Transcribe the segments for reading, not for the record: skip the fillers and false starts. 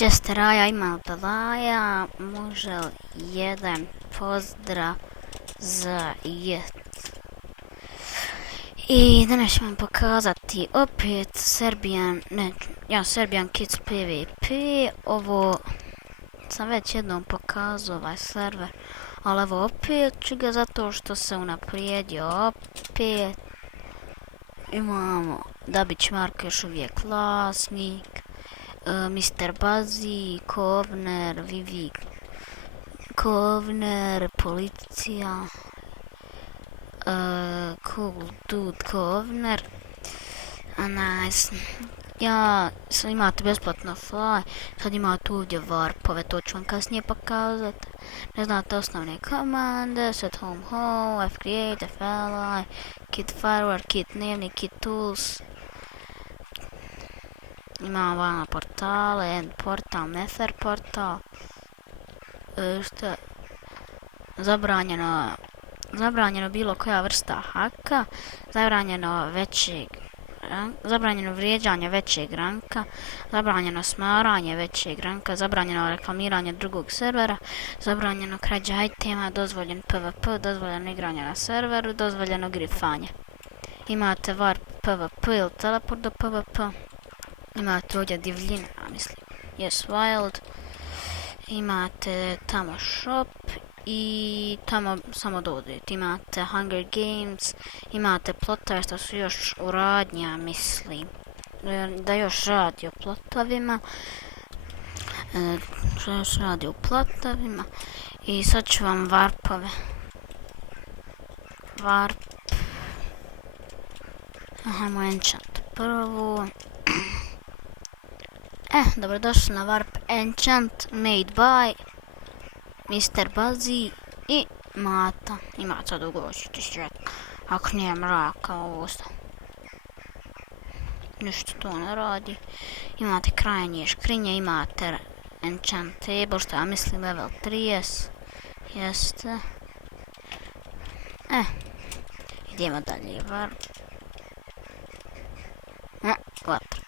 Jeste Raja ima Belaja, može jedan pozdrav za jet. I danas ću vam pokazati opet Serbian Kids PvP. Ovo sam već jednom pokazao ovaj server, ali evo opet ću ga zato što se unaprijedio opet. Imamo Dabić Marko još uvijek vlasnik, Mr. Bazi, Kovner, Vivi Kovner, policija, Cool Dude Kovner, nice. Sad imate besplatno fly, sad imate ovdje warpove, to ću vam kasnije pokazati. Ne znate osnovne komande, set home home, fcreate, fly, kit forward, kit dnevnik, kit tools. Imamo vama portale, end portal, nether portal. Zabranjeno bilo koja vrsta haka, zabranjeno vrijeđanje većeg ranka, zabranjeno smaranje većeg ranka, zabranjeno reklamiranje drugog servera, zabranjeno krađa itema, dozvoljen PvP, dozvoljeno igranje na serveru, dozvoljeno grifanje. Imate warp PvP ili teleport do PvP. Imate ovdje divljina, mislim, yes wild. Imate tamo shop i tamo samo dodajete. Imate Hunger Games, imate plotar što su još u radnji, ja mislim. Da još radi o plotovima. I sad ću vam warpove. Hajmo enchant prvo. Dobrodošli na Warp Enchant made by Mr. Bazi i Mata. Imate sad ugoćiti svijet. Ako nije mraka ovo sta. Ništa to ne radi. Imate krajnje škrinje, imate enchant table, što ja mislim level 30. Jeste. Idemo dalje. Vatra.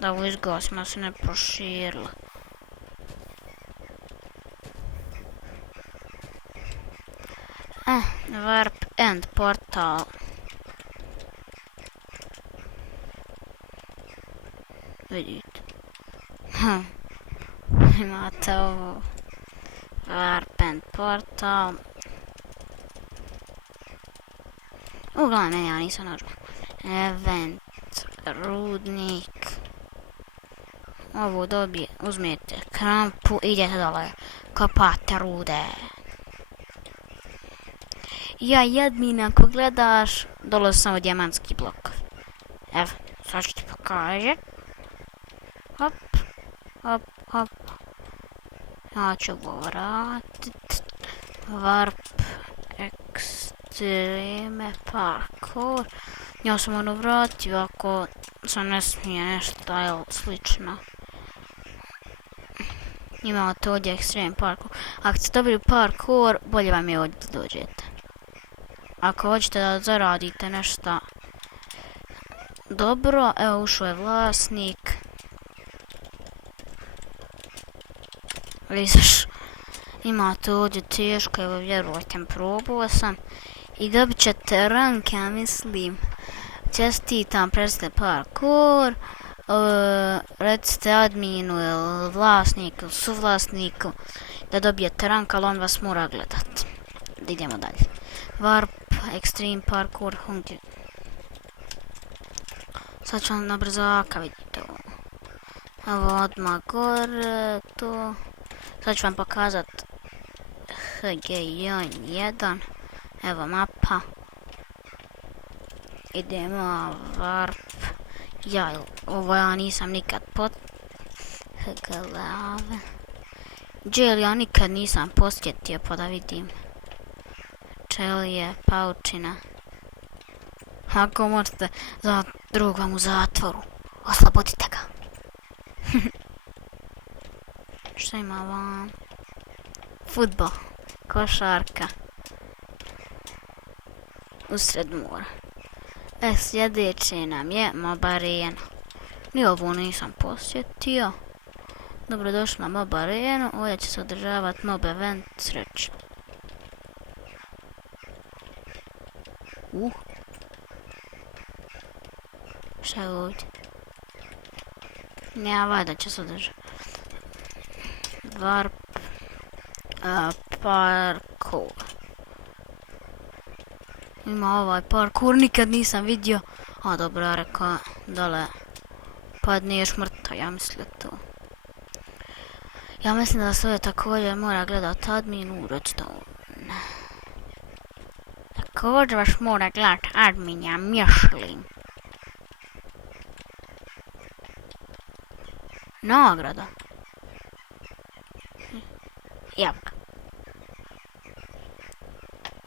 Da ovo izgasimo, se ne proširila. Warp end portal. Vidite. Imate ovo. Warp end portal. Uglavnom, ja nisam nađao. Event. Rudnik. Ovo dobije, uzmijete krampu, idete dole, kopate rude. Ja jedmin ako gledaš, dole su samo dijamantski blok. Evo, sad ću ti pokaže. Hop, hop, hop. Ja ću ovo vratit. Warp, extreme, parkour. Ja sam ono vratio ako se ne smije nešto ili slično. Imate ovdje extreme parkour. Ako ste dobili parkour, bolje vam je ovdje da dođete. Ako hoćete da zaradite nešto dobro, evo ušao je vlasnik. Vidiš, imate ovdje teško, evo vjerujte, probao sam. I dobit ćete rank, ja mislim. Čestitam, presite parkour. Recite adminu ili vlasniku ili suvlasniku da dobijete rank, ali on vas mora gledat. Idemo dalje. Warp, extreme parkour, hunger. Sad ću vam na brzaka vidjeti ovo. Evo odmah gore, to. Sad ću vam pokazat HG1. Evo mapa. Idemo warp. Ovo ja nisam nikad glave. Džel ja nikad nisam posjetio, pa da vidim. Čelije, paučina. Ako možete za drugom u zatvoru, oslobodite ga. Što ima vam? Fudbal, košarka. Usred mora. Sljedeće nam je Mob Arena. Ni ovo nisam posjetio. Dobrodošli na Mob Arenu, ovdje će se održavati Mob Event sreće. Šta je ovdje? Nema vajda će se održavati. Warp parkour. Ima ovaj parkour, nikad nisam vidio. A dobro, ja rekao, dole padneš mrtav, ja mislim to. Ja mislim da se ovdje također mora gledati admin u Redstone. Također vas mora gledati admin, ja mislim. Nagrada. Javka.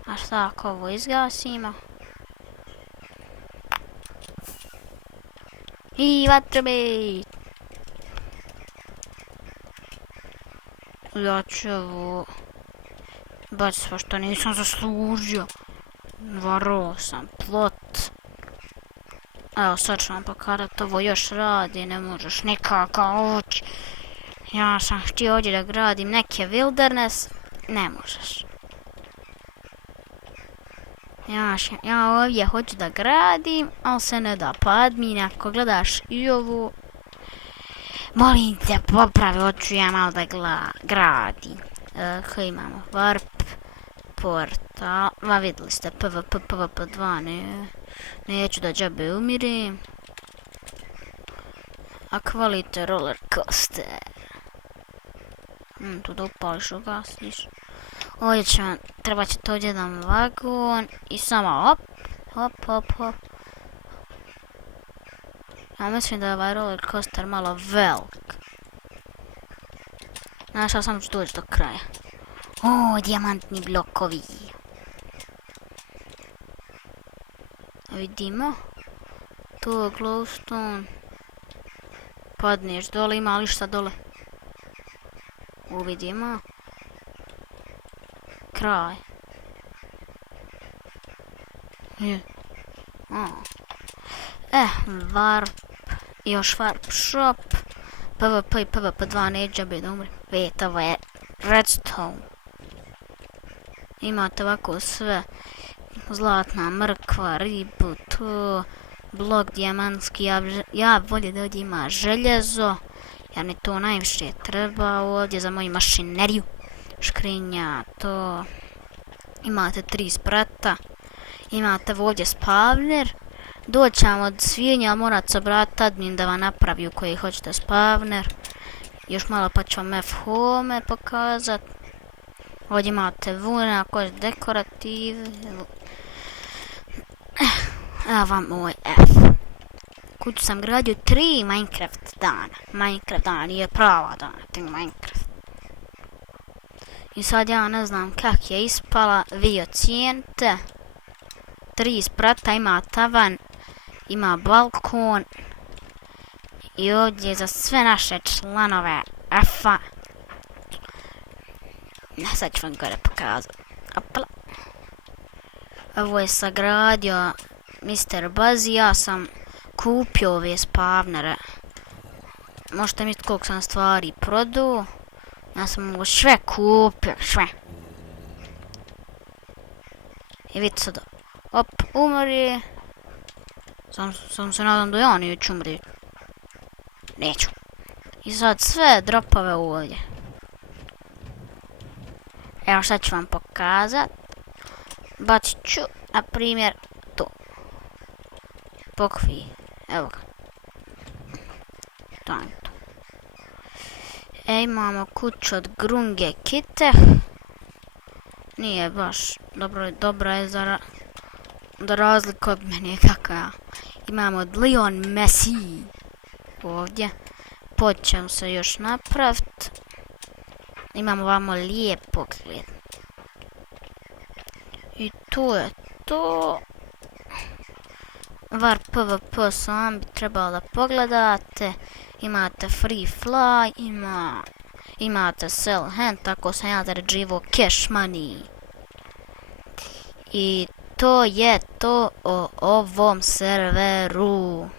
A šta ako ovo izgasimo? I vatrobit! Ja ću ovo baciti sva što nisam zaslužio. Varao sam plot. Evo sad ću vam pokazati, ovo još radi, ne možeš nikako ući. Ja sam htio ovdje da gradim neke wilderness, ne možeš. Ja ovdje hoću da gradim, ali se ne da, pa admin, ako gledaš i ovu, molim te popravi, hoću ja malo da gradim. Koji imamo? Warp, portal, vidjeli ste, PvP, PvP2, neću da džabe umirim. A kvalite roller coaster. Tu da upališ, ugasiš. Ovdje će vam, treba ćete ovdje jedan vagon i samo hop, hop, hop, hop. Ja mislim da je ovaj roller coaster malo velik. Znaš, ja sam ću doći do kraja. O, dijamantni blokovi. Vidimo. To je glowstone. Padneš dole, ima li šta dole? Uvidimo. Kraj. Warp. Još Warp shop. PvP i PvP2 neće biti umri. Vidite, ovo je Redstone. Imate ovako sve. Zlatna mrkva, ribu, to. Blok dijamantski. Ja volje da ovdje ima željezo. Jer mi to najviše treba ovdje za moju mašineriju. Škrinja, to. Imate 3 sprata. Imate ovdje spawner. Doćam od svinja, ali morate se obratiti admin da vam napravi u koji hoćete spawner. Još malo pa ću vam F-home pokazat. Ovdje imate vuna, koji je dekorativ. Evo vam moj F. Kuću sam gradio 3 Minecraft dana. Minecraft dana nije prava dana, 3 Minecraft. I sad ja ne znam kak je ispala, vi ocijenite. 3 sprata, ima tavan, ima balkon. I ovdje za sve naše članove F-a. Sad ću vam gore pokazati. Opala. Ovo je sagradio Mr. Buzzy, ja sam kupio ove spavnere. Možete misliti koliko sam stvari prodao. Ja sam ovo sve kupio, sve. I vidite sad, op, umri. Sam se nadam da ja neću umri. Neću. I sad sve dropove ovdje. Evo sad ću vam pokazat. Bacit ću, na primjer, to. Pokvi, evo ga. To je to. Imamo kuću od Grunge Kite. Nije baš dobra je za razliku od mene kako ja. Imamo od Leon Messi. Ovdje. Počnem se još napraviti. Imamo vamo lijepo gled. I to je to. Warp PvP sam bi trebalo da pogledate. Imate free fly, imate sell hand, tako sam ja zarađivao cash money. I to je to o ovom serveru.